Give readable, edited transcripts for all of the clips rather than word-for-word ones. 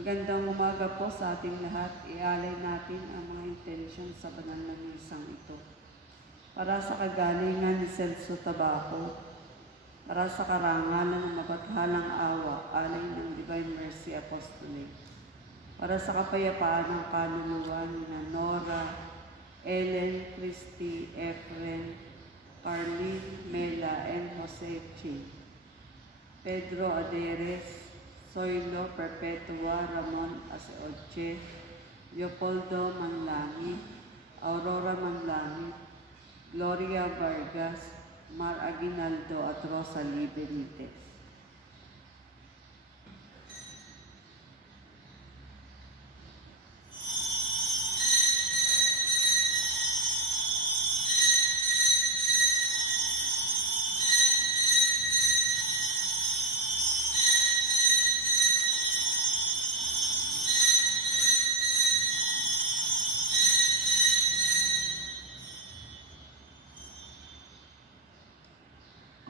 Magandang umaga po sa ating lahat. Ialay natin ang mga intensyon sa banal na misang ito. Para sa kagalingan ni Celso Tabaco, para sa karangalan ng mapaghalang awa, alay ng Divine Mercy Apostolate, para sa kapayapaan ng kaluluwa ni Nora, Ellen, Christy, Efren, Carlin, Mela, and Jose Chin, Pedro Aderes, Soylo Perpetua, Ramon Aseoche, Leopoldo Manlangi, Aurora Manlangi, Gloria Vargas, Mar Aguinaldo at Rosalie Benitez.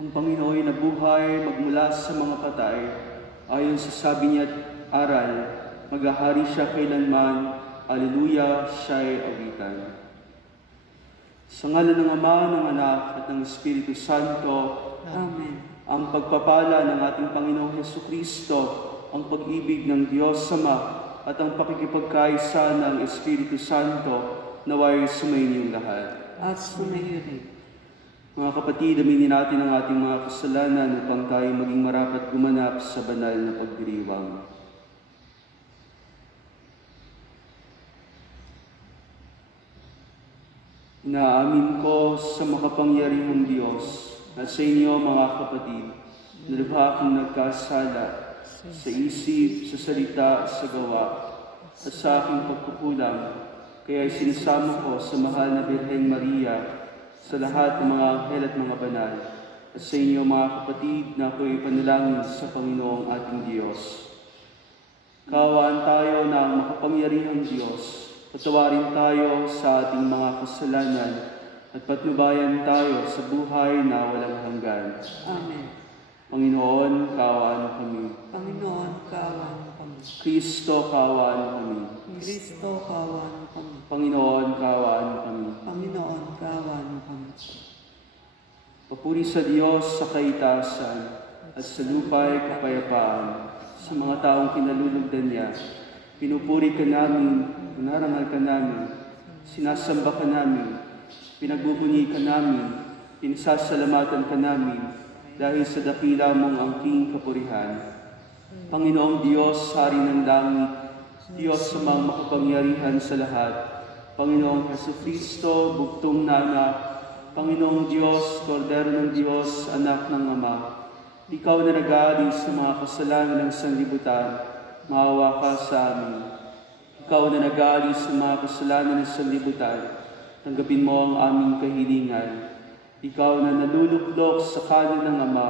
Ang Panginoon ay nabuhay magmula sa mga patay. Ayon sa sabi niya at aral, maghahari siya kailanman. Alleluia, siya'y awitan. Sa ngalan ng Ama, ng Anak, at ng Espiritu Santo. Amen. Ang pagpapala ng ating Panginoong Hesukristo, ang pag-ibig ng Diyos Ama, at ang pakikipagkaisa ng Espiritu Santo, naway sumainyo lahat. At sumayo rin. Mga kapatid, aminin natin ang ating mga kasalanan upang tayo maging marapat gumanap sa banal na pagdiriwang. Inaamin ko sa makapangyarihang Diyos at sa inyo, mga kapatid, na lubha akong nagkasala sa isip, sa salita, sa gawa, at sa aking pagkukulang, kaya sinasama ko sa mahal na Birheng Maria, sa lahat ng mga anghel at mga banal, at sa inyo mga kapatid na ako'y panalangin sa Panginoong ating Diyos. Kaawaan tayo ng makapangyarihang Diyos, patawarin tayo sa ating mga kasalanan, at patnubayan tayo sa buhay na walang hanggan. Amen. Panginoon, kaawaan kami. Panginoon, kaawaan kami. Kristo, kaawaan kami. Kristo, kaawaan kami. Panginoon, kaawaan kami. Panginoon, kaawaan kami. Papuri sa Diyos sa kaitaasan at sa lupa'y kapayapaan sa mga taong kinalulugdan niya. Pinupuri ka namin, pinarangal ka namin, sinasamba ka namin, pinagbubunyi ka namin, pinasasalamatan ka namin, dahil sa dakila mong angking kapurihan. Panginoong Diyos, Hari ng langit, Diyos sa mga makapangyarihan sa lahat, Panginoong Hesukristo, bugtong na anak, Panginoong Diyos, Kordero ng Diyos, anak ng Ama, Ikaw na nag-aalis sa mga kasalanan ng sanlibutan, maawa ka sa amin. Ikaw na nag-aalis sa mga kasalanan ng sanlibutan, tanggapin mo ang aming kahilingan. Ikaw na naluluklok sa kanan ng Ama,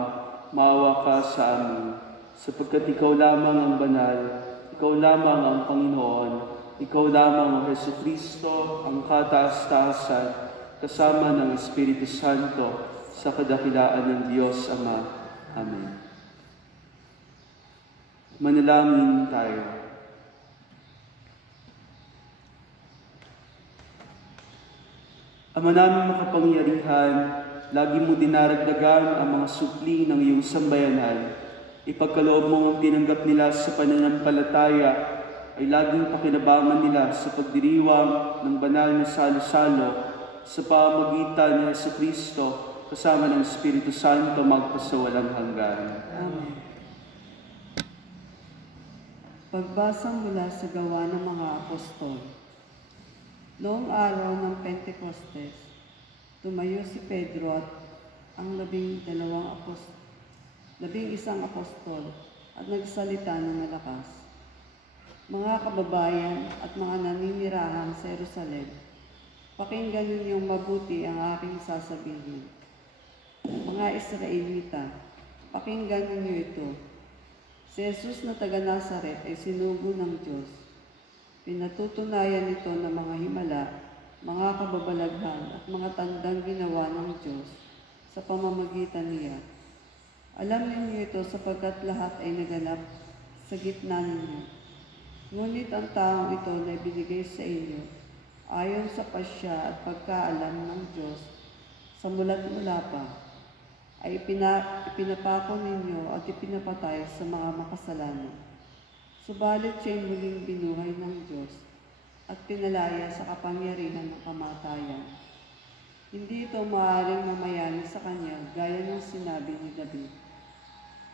maawa ka sa amin. Sapagkat ikaw lamang ang banal, ikaw lamang ang Panginoon, ikaw lamang ang Hesukristo, ang kataas-taasan, kasama ng Espiritu Santo, sa kadakilaan ng Diyos Ama. Amen. Manalangin tayo. Ama namin makapangyarihan, lagi mo dinaragdagan ang mga supli ng iyong sambayanan. Ipagkaloob mo ang tinanggap nila sa pananampalataya ay laging pakinabangan nila sa pagdiriwang ng banal na salo-salo sa pamamagitan ni Jesucristo kasama ng Espiritu Santo magpasawalang hanggan. Amen. Pagbasa mula sa Gawa ng mga Apostol. Noong araw ng Pentecostes, tumayo si Pedro at ang 11 apostol at nagsalita ng malakas. Mga kababayan at mga naninirahang sa Jerusalem, pakinggan ninyong mabuti ang aking sasabihin. Mga Israelita, pakinggan ninyo ito. Si Jesus na taga Nazaret ay sinugo ng Diyos. Pinatutunayan ito ng mga himala, mga kababalaghan at mga tandang ginawa ng Diyos sa pamamagitan niya. Alam ninyo ito sapagkat lahat ay naganap sa gitna ninyo. Ngunit ang taong ito na ibinigay sa inyo, ayon sa pasya at pagkaalam ng Diyos sa mula't mula pa, ay ipinapako ninyo at ipinapatay sa mga makasalanan. Subalit siya'y muling binuhay ng Diyos at pinalaya sa kapangyarihan ng kamatayan. Hindi ito maaaring mamayani sa kanya gaya ng sinabi ni David.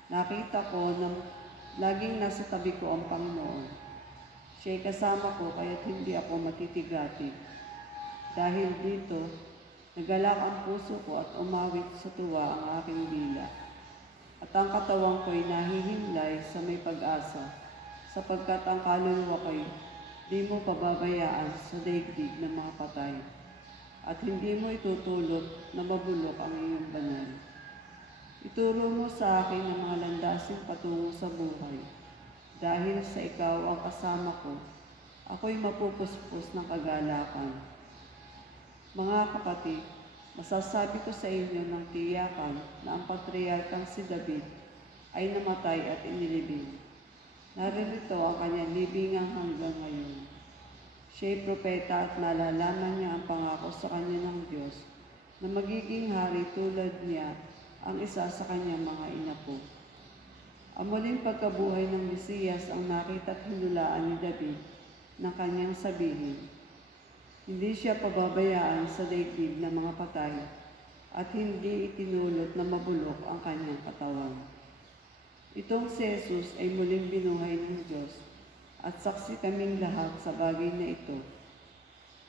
Nakita ko na laging nasa tabi ko ang Panginoon. Siya'y kasama ko kaya't hindi ako matitigatig. Dahil dito, nagalak ang puso ko at umawit sa tuwa ang aking dila. At ang katawan ko'y nahihimlay sa may pag-asa, sapagkat ang kaluluwa ko'y di mo pababayaan sa daigdig ng mga patay, at hindi mo itutulot na mabulok ang iyong banal. Ituro mo sa akin ang mga landasing patungo sa buhay. Dahil sa ikaw ang kasama ko, ako'y mapupuspos ng kagalakan. Mga kapatid, masasabi ko sa inyo ng tiyakan na ang patriarkang si David ay namatay at inilibing. Naririto ang kanyang libingan hanggang ngayon. Siya'y propeta at nalalaman niya ang pangako sa kanya ng Diyos na magiging hari tulad niya ang isa sa kanyang mga inapo. Ang muling pagkabuhay ng Mesiyas ang nakita at hinulaan ni David na kanyang sabihin. Hindi siya pababayaan sa daigdig ng mga patay at hindi itinulot na mabulok ang kanyang katawan. Itong si Jesus ay muling binuhay ng Diyos at saksi kaming lahat sa bagay na ito.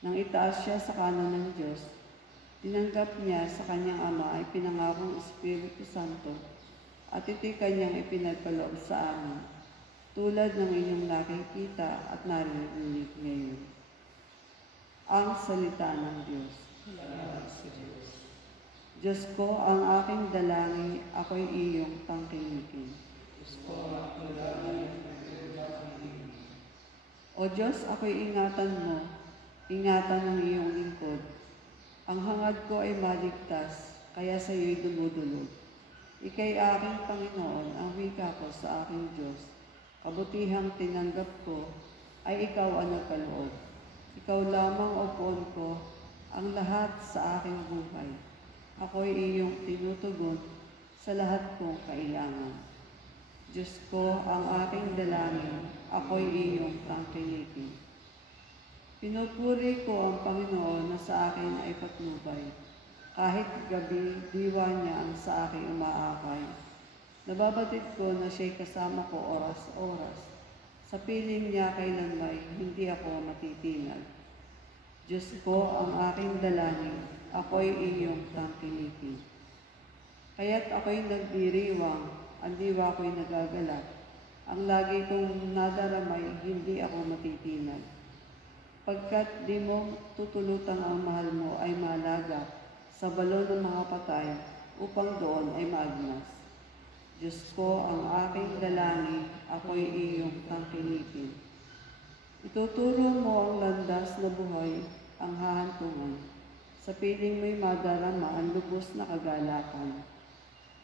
Nang itaas siya sa kanan ng Diyos, tinanggap niya sa kanyang Ama ay pinangakong Espiritu Santo at ito'y kanyang ipinagkaloob sa amin, tulad ng inyong nakikita at naririnig ngayon. Ang salita ng Diyos. Diyos ko, ang aking dalangin, ako'y iyong tangkilikin. O Diyos, ako'y ingatan mo, ingatan ng iyong lingkod. Ang hangad ko ay maligtas, kaya sa iyo'y dumudulog. Ika'y aking Panginoon, ang wika ko sa aking Diyos. Kabutihang tinanggap ko ay ikaw ang nagkaloob. Ikaw lamang o poon ko ang lahat sa aking buhay. Ako'y iyong tinutugon sa lahat kong kailangan. Diyos ko, ang aking dalangin, ako'y iyong tangkilikin. Pinupuri ko ang Panginoon na sa akin ay patnubay. Kahit gabi, diwa niya ang sa akin umaakay. Nababatid ko na siya'y kasama ko oras-oras. Sa piling niya kailanmay, hindi ako matitinag. Diyos ko, ang aking dalangin, ako'y iyong tangkilikin. Kaya't ako'y nagdiriwang, ang diwa ko'y nagagalak. Ang lagi kong nadaramay, hindi ako matitinag. Pagkat di mo tutulutan ang mahal mo ay malagak sa balon ng mga patay upang doon ay maagnas. Diyos ko, ang aking dalangin, ako'y iyong tangkilikin. Ituturo mo ang landas na buhay, ang hahantungan. Sa piling mo'y madarama ang lubos na kagalakan.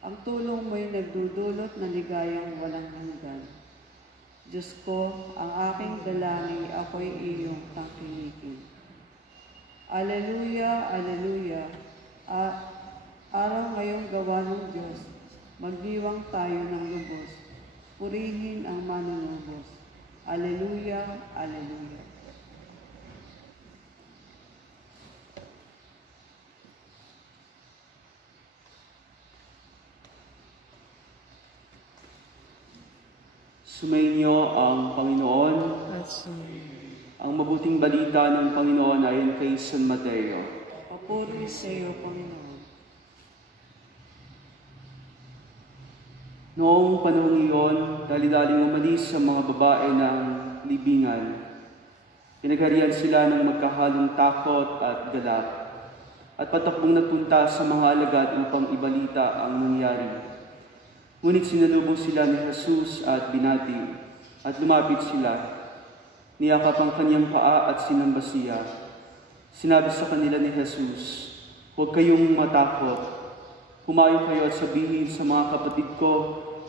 Ang tulong mo'y nagdudulot na ligayang walang hanggan. Diyos ko, ang aking dalangin, ako'y iyong tangkilikin. Alleluia, alleluia. Araw ngayong gawa ng Diyos, magdiwang tayo ng lubos. Purihin ang manunubos. Alleluia, alleluia. Sumainyo ang Panginoon. Ang mabuting balita ng Panginoon ayon kay San Mateo. Papuri sa iyo, Panginoon. Noong panahon iyon, dali-daling umalis sa mga babae ng libingan. Pinagharian sila ng magkahalong takot at galak, at patakbong nagpunta sa mga alagad upang ibalita ang nangyari. Ngunit sinalubong sila ni Jesus at binati, at lumapit sila. Niyakap ang kanyang paa at sinamba siya. Sinabi sa kanila ni Jesus, "Huwag kayong matakot. Humayo kayo at sabihin sa mga kapatid ko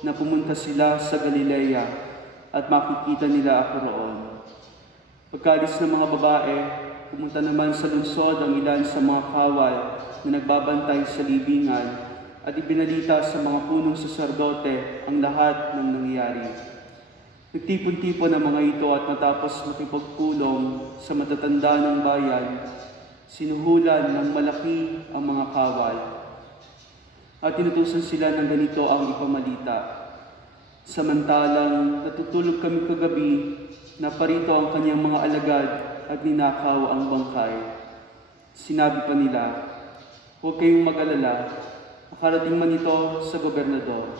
na pumunta sila sa Galilea at makikita nila ako roon." Pagkalis ng mga babae, pumunta naman sa lungsod ang ilan sa mga kawal na nagbabantay sa libingan at ibinalita sa mga punong saserdote ang lahat ng nangyayari. Nagtipon-tipon ang mga ito at matapos makipagpulong sa matatanda ng bayan, sinuhulan ng malaki ang mga kawal. At tinutusan sila ng ganito ang ipamalita. Samantalang natutulog kami kagabi, naparito ang kanyang mga alagad at ninakaw ang bangkay. Sinabi pa nila, huwag kayong mag-alala, makarating man ito sa gobernador.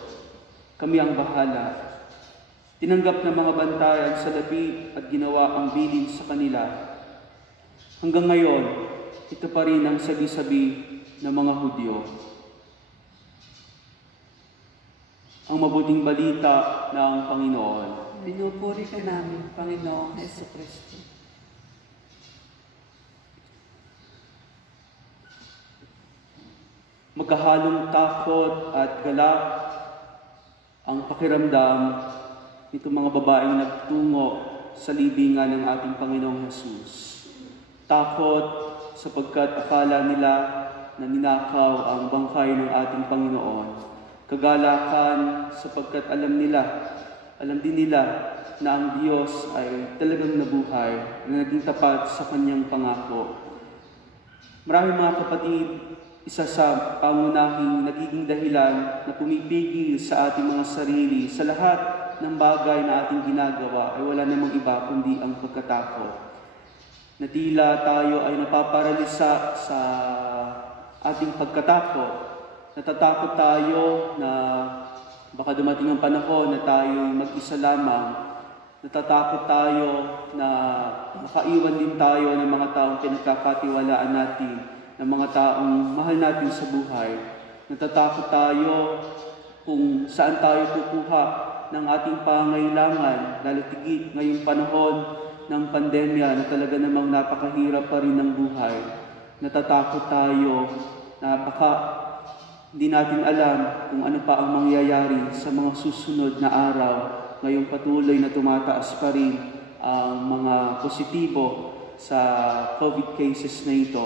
Kami ang bahala. Tinanggap ng mga bantay ang salapi at ginawa ang bilin sa kanila. Hanggang ngayon, ito pa rin ang sabi-sabi ng mga Hudyo. Ang mabuting balita ng Panginoon. Pinupuri ka namin, Panginoong Jesucristo. Magkahalong takot at galak ang pakiramdam nito mga babaeng nagtungo sa libingan ng ating Panginoong Hesus. Takot sapagkat akala nila na ninakaw ang bangkay ng ating Panginoon. Kagalakan sapagkat alam din nila na ang Diyos ay talagang nabuhay, na naging tapat sa kanyang pangako. Maraming mga kapatid, isa sa pangunahing nagiging dahilan na pumipigil sa ating mga sarili sa lahat ng bagay na ating ginagawa ay wala namang iba kundi ang pagkatakot. Na tila tayo ay napaparalisa sa ating pagkatakot. Natatakot tayo na baka dumating ang panahon na tayo mag-isa lamang. Natatakot tayo na makaiwan din tayo ng mga taong pinagkakatiwalaan natin, ng mga taong mahal natin sa buhay. Natatakot tayo kung saan tayo kukuha ng ating pangailangan, lalo tigit ngayong panahon ng pandemya na talaga namang napakahirap pa rin ng buhay. Natatakot tayo na baka hindi natin alam kung ano pa ang mangyayari sa mga susunod na araw. Ngayong patuloy na tumataas pa rin ang mga positibo sa COVID cases na ito.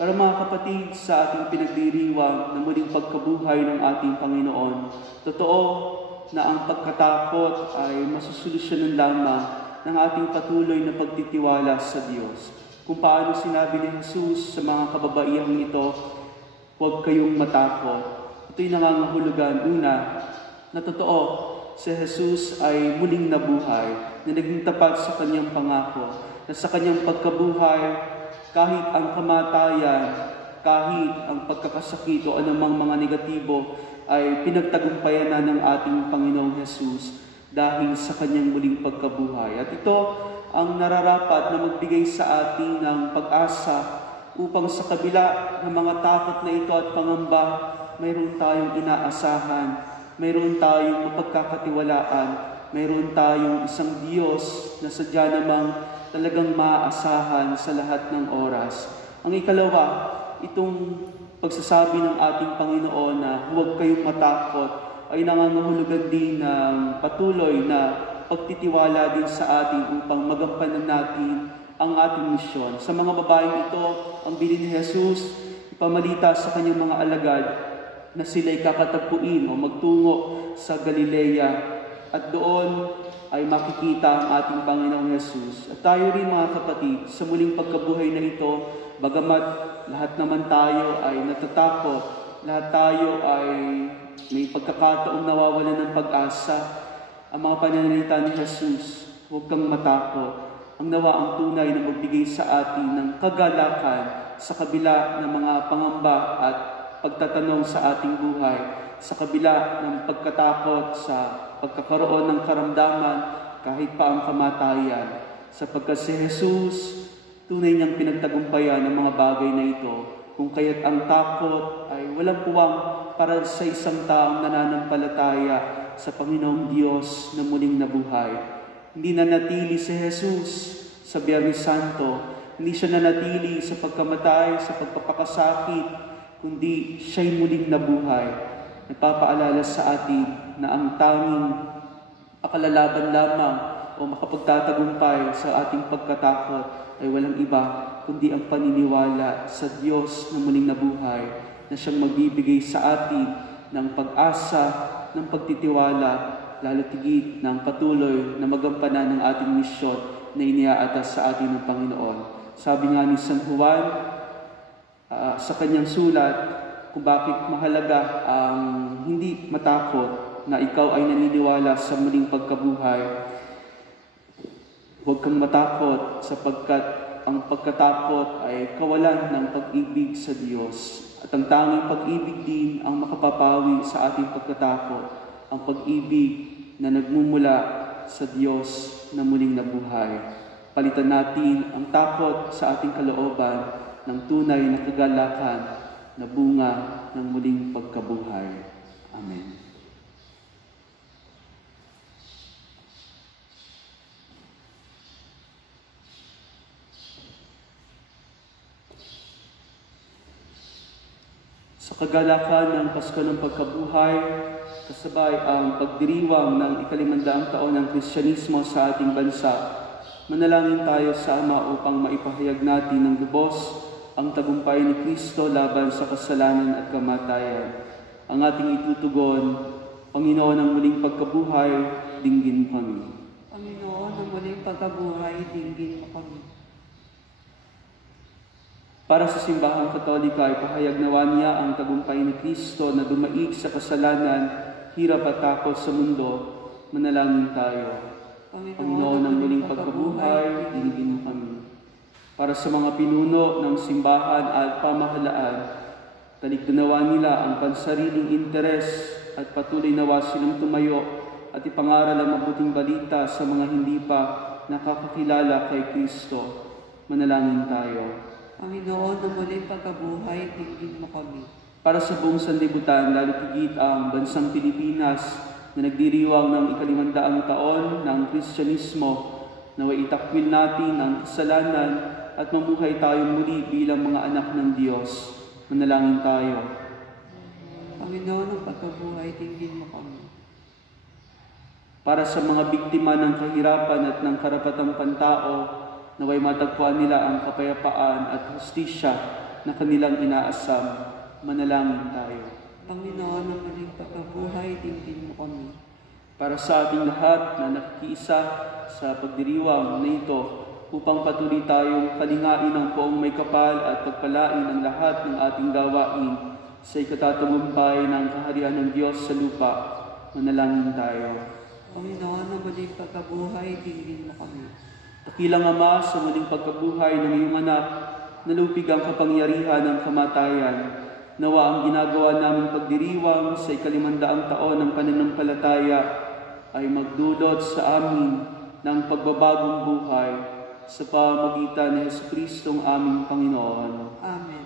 Pero mga kapatid, sa ating pinagdiriwang na muling pagkabuhay ng ating Panginoon, totoo na ang pagkatakot ay masusolusyonan lamang ng ating patuloy na pagtitiwala sa Diyos. Kung paano sinabi ni Jesus sa mga kababaihang ito, huwag kayong matakot. Ito'y nangangahulugan. Una, na totoo, si Jesus ay muling nabuhay, na naging tapat sa kanyang pangako, na sa kanyang pagkabuhay, kahit ang kamatayan, kahit ang pagkakasakit o anumang mga negatibo, ay pinagtagumpayan na ng ating Panginoong Jesus dahil sa kanyang muling pagkabuhay. At ito ang nararapat na magbigay sa atin ng pag-asa upang sa kabila ng mga takot na ito at pangamba, mayroon tayong inaasahan, mayroon tayong mapagkakatiwalaan, mayroon tayong isang Diyos na sadya namang talagang maaasahan sa lahat ng oras. Ang ikalawa, itong pagsasabi ng ating Panginoon na huwag kayong matakot ay nangangahulugan din ng patuloy na pagtitiwala din sa atin upang magampanan natin ang ating misyon. Sa mga babaeng ito, ang bilin ni Jesus, ipamalita sa kanyang mga alagad na sila'y kakatagpuin o magtungo sa Galilea at doon ay makikita ang ating Panginoong Jesus. At tayo rin mga kapatid, sa muling pagkabuhay na ito, bagamat lahat naman tayo ay natatakot, lahat tayo ay may pagkakataong nawawalan ng pag-asa, ang mga pananalita ni Jesus, huwag kang matakot. Ang nawa ang tunay na magbigay sa atin ng kagalakan sa kabila ng mga pangamba at pagtatanong sa ating buhay, sa kabila ng pagkatakot sa pagkakaroon ng karamdaman kahit pa ang kamatayan. Sapagkat si Jesus, tunay niyang pinagtagumpayan ng mga bagay na ito, kung kaya't ang takot ay walang puwang para sa isang taong nananampalataya sa Panginoong Diyos na muling nabuhay. Hindi nanatili si Jesus sa Biyernes Santo. Hindi siya nanatili sa pagkamatay, sa pagpapakasakit, kundi siya'y muling nabuhay. Nagpapaalala sa atin na ang tanging pakalalaban lamang o makapagtatagumpay sa ating pagkatakot ay walang iba kundi ang paniniwala sa Diyos na muling nabuhay, na siyang magbibigay sa atin ng pag-asa, ng pagtitiwala, lalo tigit ng patuloy na magampanan ng ating misyon na iniaatas sa atin ng Panginoon. Sabi nga ni San Juan sa kanyang sulat kung bakit mahalaga ang hindi matakot na ikaw ay naniniwala sa muling pagkabuhay. Huwag kang matakot sapagkat ang pagkatakot ay kawalan ng pag-ibig sa Diyos. At ang tanging pag-ibig din ang makapapawi sa ating pagkatakot, ang pag-ibig na nagmumula sa Diyos na muling nabuhay. Palitan natin ang takot sa ating kalooban ng tunay na kagalakan na bunga ng muling pagkabuhay. Amen. Sa kagalakan ng Pasko ng Pagkabuhay, kasabay ang pagdiriwang ng ika-500 taon ng Kristyanismo sa ating bansa, manalangin tayo sa Ama upang maipahayag natin ng lubos ang tagumpay ni Kristo laban sa kasalanan at kamatayan. Ang ating itutugon, Panginoon ng muling pagkabuhay, dinggin mo kami. Panginoon ng muling pagkabuhay, dinggin mo kami. Para sa simbahang Katolika, ipahayag nawa niya ang tagumpay ni Kristo na dumaig sa kasalanan, hirap at takot sa mundo. Manalangin tayo. Panginoon ng muling pagkabuhay, dinggin mo kami. Para sa mga pinuno ng simbahan at pamahalaan, talikdanawa nila ang pansariling interes at patuloy nawa silang tumayo at ipangaral ang mabuting balita sa mga hindi pa nakakakilala kay Kristo. Manalangin tayo. Panginoon ng muling pagkabuhay, dinggin mo kami. Para sa buong sanlibutan, lalo tigit ang bansang Pilipinas na nagdiriwang ng ika-500 taon ng Kristyanismo, naway itakwil natin ang kasalanan at mamuhay tayong muli bilang mga anak ng Diyos. Manalangin tayo. Panginoon ng pagkabuhay, dinggin mo kami. Para sa mga biktima ng kahirapan at ng karapatang pantao, naway matagpuan nila ang kapayapaan at hustisya na kanilang inaasam. Manalangin tayo. Panginoon ng muling pagkabuhay, dinggin mo kami. Para sa ating lahat na nakikiisa sa pagdiriwang na ito, upang patuloy tayong kalingain ng poong may kapal at pagpalain ang lahat ng ating gawain sa ikatatagumpay ng kaharian ng Diyos sa lupa. Manalangin tayo. Panginoon ng muling pagkabuhay, dinggin mo kami. Dakilang Ama, sa muling pagkabuhay ng iyong anak, nalupig ang kapangyarihan ng kamatayan. Nawa ang ginagawa naming pagdiriwang sa ika-500 taon ng pananampalataya ay magdulot sa amin ng pagbabagong buhay sa pamamagitan ni Jesucristong aming Panginoon. Amen.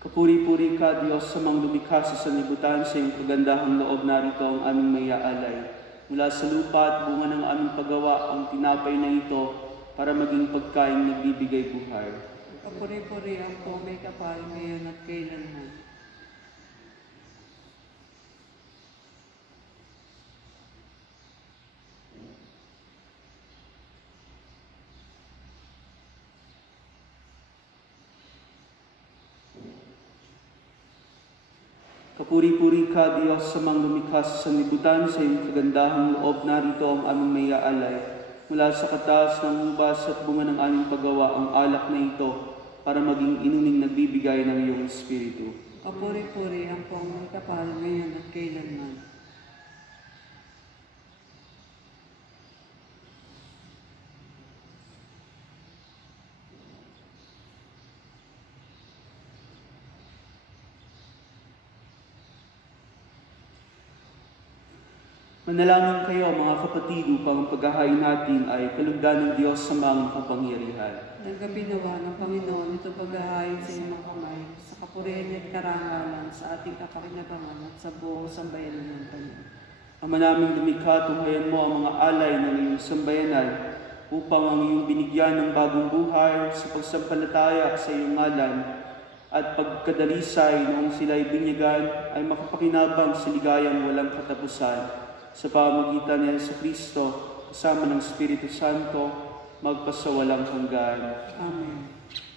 Kapuri-puri ka, Diyos, sa mga lumikha sa sanlibutan, sa iyong kagandahang loob narito ang aming maiaalay. Mula sa lupa at bunga ng aming paggawa, ang tinapay na ito para maging pagkain nagbibigay buhay. Kapuri-puri ang poong may kapal ngayon at kailanman. Kapuri-puri ka, Diyos, sa mga lumikha sa sanlibutan, sa iyong kagandahang loob narito ang aming maiaalay. Mula sa katas ng ubas at bunga ng aming paggawa, ang alak na ito para maging inuming nagbibigay ng iyong Espiritu. Kapuri-puri ang poong may kapal ngayon at kailanman. Manalangin kayo mga kapatid upang ang paghahain natin ay kalugdan ng Diyos sa mga kapangyarihan. Tanggapin nawa ng Panginoon itong paghahain sa iyong mga kamay, sa kapurihan at karangalan, sa ating kapakinabangan at sa buong sambayanan ng Panginoon. Ama naming lumikha, tunghayan mo ang mga alay ng iyong sambayanan upang ang iyong binigyan ng bagong buhay sa pagsampalataya sa iyong ngalan at pagkadalisay noong sila'y binyagan ay makapakinabang sa ligayang walang katapusan sa pamamagitan ni Jesucristo kasama ng Espiritu Santo magpasawalang hanggan. Amen.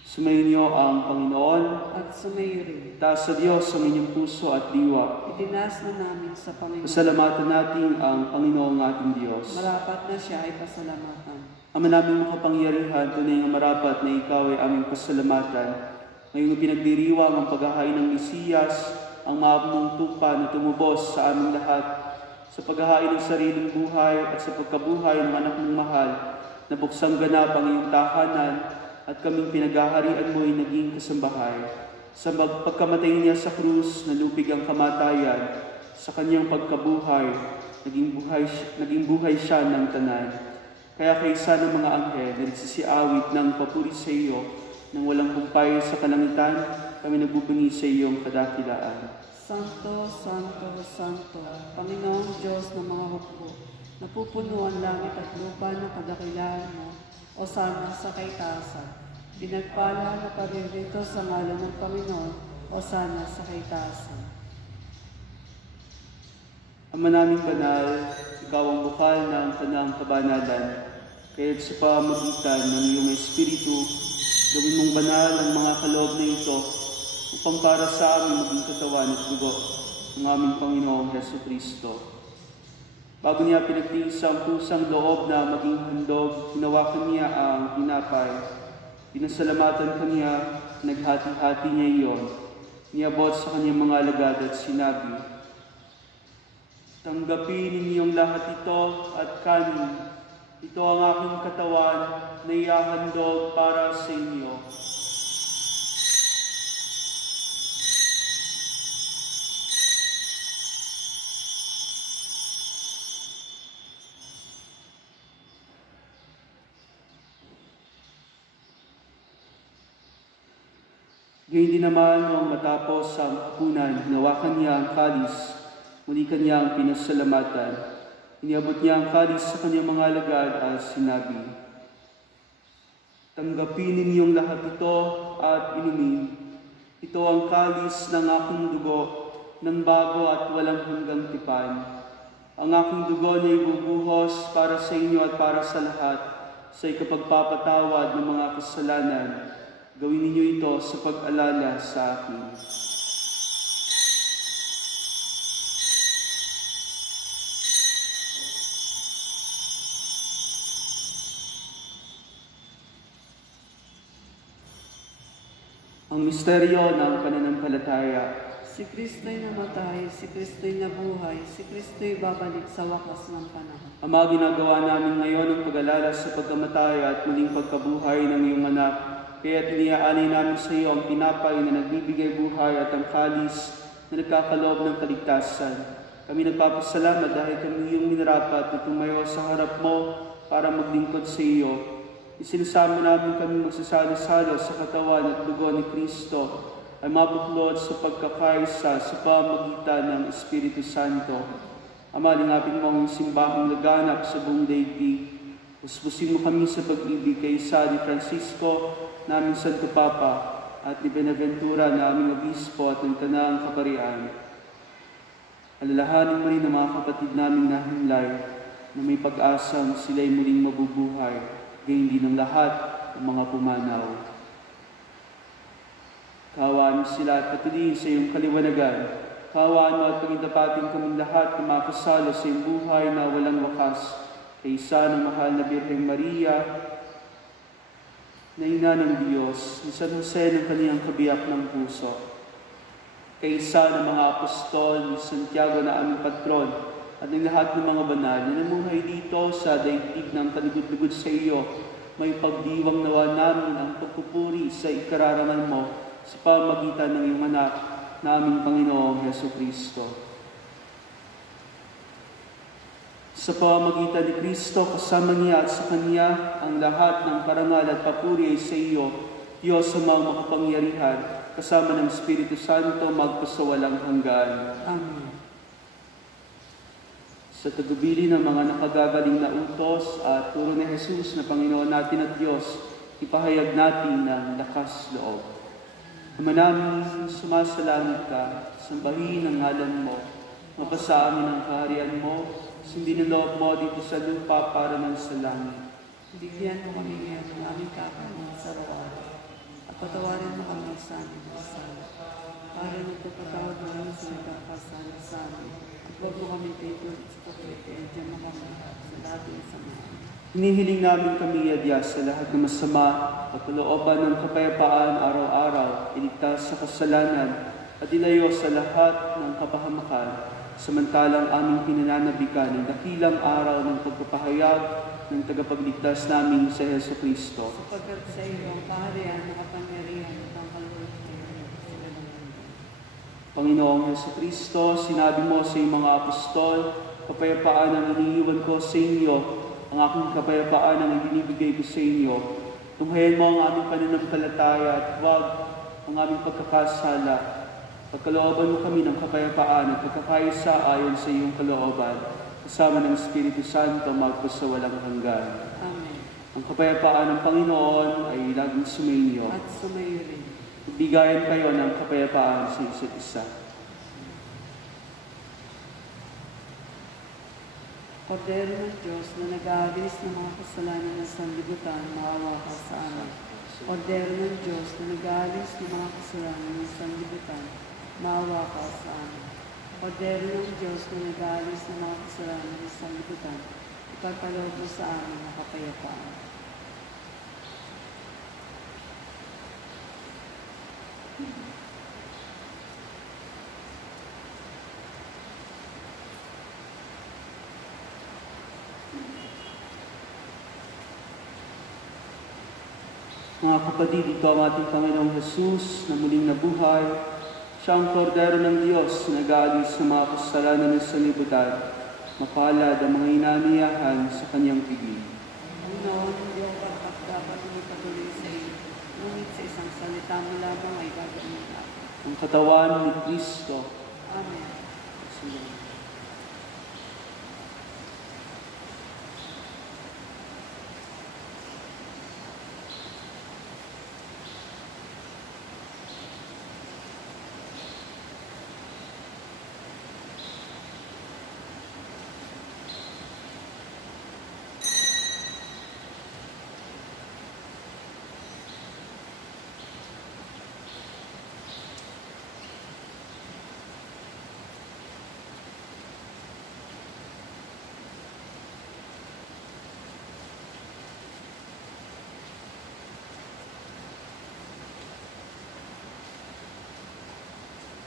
Sumayin niyo ang Panginoon At sumayo rin. taas sa Diyos ang inyong puso at diwa. Itinaas na namin sa Panginoon. Pasalamatan natin ang Panginoong ating Diyos. Marapat na siya ay pasalamatan. Ama naming makapangyarihan, tunay nga marapat na ikaw ay aming pasalamatan. Ngayong pinagdiriwang ang paghahain ng Mesiyas, ang maabong tupa na tumubos sa aming lahat, sa paghahain ng sariling buhay at sa pagkabuhay ng anak ng mahal, na buksang ganap ang iyong tahanan at kaming pinaghaharian mo ay naging kasambahay. Sa pagkamatay niya sa krus, nalupig ang kamatayan, sa kanyang pagkabuhay, naging buhay siya ng tanan. Kaya kaysa ng mga anghel, nagsisiawit ng papuri sa iyo, nang walang kumpay sa kalangitan, kami nagbubunyi sa iyong kadakilaan. Santo, Santo, Santo, Panginoong Diyos ng mga hukbo, napupuno ang langit at lupa ng kadakilaan mo, o sana sa kaitaasan. Pinagpala na paririto sa ngalan ng Panginoon, o sana sa kaitaasan. Ama naming banal, ikaw ang bukal ng tanang kabanalan, kaya't sa pamagitan ng iyong Espiritu, gawin mong banal ang mga kaloob na ito, upang para sa amin maging katawan at dugo ng aming Panginoong Jesucristo. Bago niya pinagtiis ang pusang loob na maging handog, hinawakan niya ang tinapay. Pinasalamatan kaniya, naghati-hati niya iyon. Niabot sa kanyang mga alagad at sinabi, "Tanggapin ninyong lahat ito at kanin. Ito ang aking katawan na ihahandog para sa inyo." Gayun din naman noong matapos ang hapunan, hinawakan niya ang kalis, muli kanyang pinasalamatan. Iniabot niya ang kalis sa kanyang mga alagad at sinabi, "Tanggapin ninyong lahat ito at inumin. Ito ang kalis ng aking dugo, ng bago at walang hanggang tipan. Ang aking dugo na ibubuhos para sa inyo at para sa lahat, sa ikapagpapatawad ng mga kasalanan. Gawin ninyo ito sa pag-alala sa akin." Ang misteryo ng pananampalataya. Si Kristo'y namatay, si Kristo'y nabuhay, si Kristo'y babalik sa wakas ng panahon. Ama, ginagawa namin ngayon ang pag-alala sa pagkamatay at muling pagkabuhay ng iyong anak. Kaya't iniaalay namin sa iyo ang tinapay na nagbibigay buhay at ang kalis na nagkakaloob ng kaligtasan. Kami nagpapasalamat dahil kami iyong minarapat na tumayo sa harap mo para maglingkod sa iyo. Isinasama namin kami magsasalo-salo sa katawan at dugo ni Kristo ay mabuklod sa pagkakaisa sa pamagitan ng Espiritu Santo. Ama, lingapin mo ang simbahang laganap sa buong daigdig. Puspusin mo kami sa pag-ibig kay ni Francisco, naming Santo Papa, at ni Benaventura, naming Obispo at ng Tanang Kaparian. Alalahanin mo rin ang mga kapatid naming nahimlay na may pag-asang sila'y muling mabubuhay, gayon din ang lahat ng mga pumanaw. Kaawaan mo sila at patuloyin sa iyong kaliwanagan. Kaawaan mo at pagitapatin kaming lahat na makasalo sa iyong buhay na walang wakas. Kaysa ng mahal na Birheng Maria, na ina ng Diyos, ni San Jose ng kaniyang kabiyak ng puso. Kaysa ng mga apostol, ni Santiago na aming patron, at ng lahat ng mga banal na namuhay dito sa daigdig ng kalugod-lugod sa iyo, may pagdiwang nawa namin ang pagpupuri sa ikararangan mo sa pamagitan ng iyong anak na aming Panginoong Jesucristo. Sa pamamagitan ni Kristo, kasama niya at sa Kanya, ang lahat ng parangal at papuri ay sa iyo, Diyos amang makapangyarihan, kasama ng Espiritu Santo, magpasawalang hanggan. Amen. Sa tagubili ng mga nakagagaling na utos at turo ni Jesus na Panginoon natin at Diyos, ipahayag natin ng lakas loob. Ama namin, sumasalangit ka, sambahin ang ngalan mo, mapasa amin ang kaharian mo, sundin ang loob mo dito sa lupa para ng sa langit. Bigyan mo kami ngayon ng aming kakanin sa araw-araw, at patawarin mo kami sa aming masala, para nagpapatawad mo kami sa nagkakasala sa amin, at huwag mo kami tituloy sa kapitid, diyan mo kami sa lahat ng sama. Hinihiling namin kami, Diyos, sa lahat ng masama at kalooban ng kapayapaan araw-araw, iligtas sa kasalanan at ilayo sa lahat ng kapahamakan, samantalang aming pinananabikan ng dakilang araw ng pagpapahayag ng tagapagligtas namin sa Hesus Kristo. Sapagkat sa iyo ang kaharian, ang kapangyarihan at ang kaluluwa sila ng mundo. Panginoong Hesus Kristo, sinabi mo sa iyong mga apostol, kapayapaan ang iniiwan ko sa inyo, ang aking kapayapaan ang ibinibigay ko sa inyo. Tunghayan mo ang aming pananampalataya at huwag ang aming pagkakasala. Pagkalooban mo kami ng kapayapaan at pagkakaisa ayon sa iyong kalooban, kasama ng Espiritu Santo magpasawalang hanggan. Amen. Ang kapayapaan ng Panginoon ay laging sumainyo. At sumayo rin. Bigayan kayo ng kapayapaan sa isa't isa. Kordero ng Diyos na nag-aalis ng mga kasalanan ng sanlibutan, maawa ka sa amin. Kordero ng Diyos na nag-aalis ng mga kasalanan ng sanlibutan, maawa ka sa amin. Kordero ng Diyos na nag-aalis ng mga kasalanan ng sanlibutan, ipagkaloob mo sa amin ang kapayapaan. Mga kapatid, ito ang ating Panginoong Jesus na muling nabuhay. Siya ang kordero ng Diyos na nag-aalis ng mga kasalanan ng sanlibutan. Mapalad ang mga inaniyahan sa kanyang piging. Panginoon, hindi ako dapat patuloy sa iyo, ngunit sa isang salita mo lamang ay gagawin natin. Ang katawan ni Kristo. Amen.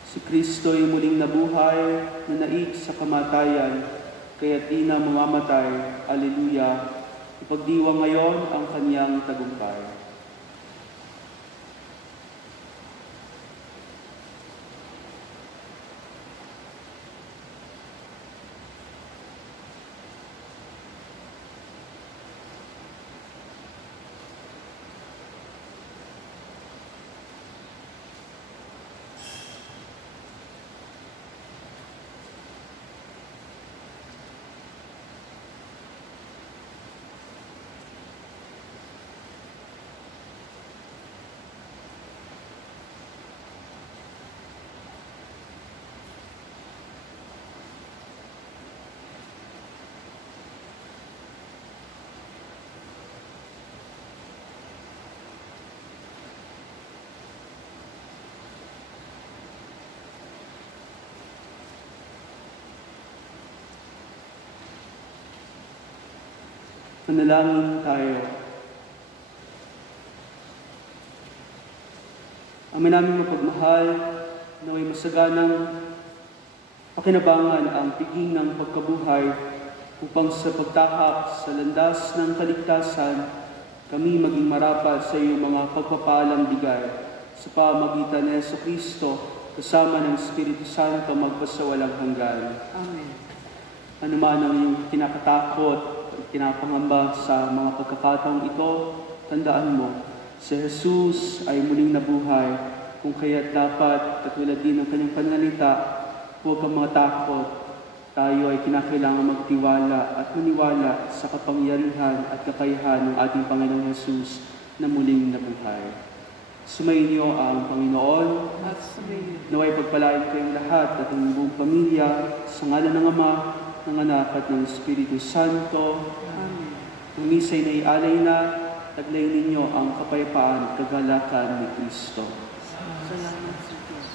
Si Kristo ay muling nabuhay na naik sa kamatayan, kaya't di na mamamatay. Alleluia! Ipagdiwang ngayon ang kanyang tagumpay. Manalangin tayo. Amin namin mapagmahal, naway masaganang pakinabangan ang piging ng pagkabuhay upang sa pagtahak sa landas ng kaligtasan, kami maging marapat sa iyong mga pagpapalang bigay sa pamagitan ni Jesucristo kasama ng Espiritu Santo magpasawalang hanggan. Amen. Ano man ang iyong kinakatakot at kinapangamba sa mga pagkakataong ito, tandaan mo, si Jesus ay muling nabuhay, kung kaya't dapat, katulad din ng kanyang pananalita, huwag kang matakot. Tayo ay kinakailangan magtiwala at maniwala sa kapangyarihan at kakayahan ng ating Panginoong Jesus na muling nabuhay. Sumainyo ang Panginoon At sumayin. naway pagpalain kayong lahat at ang buong pamilya sa ngalan ng Ama, ng Anak at ng Espiritu Santo. Amen. Ang misa'y naialay na, taglayin ninyo ang kapayapaan at kagalakan ni Kristo. Salamat sa Diyos.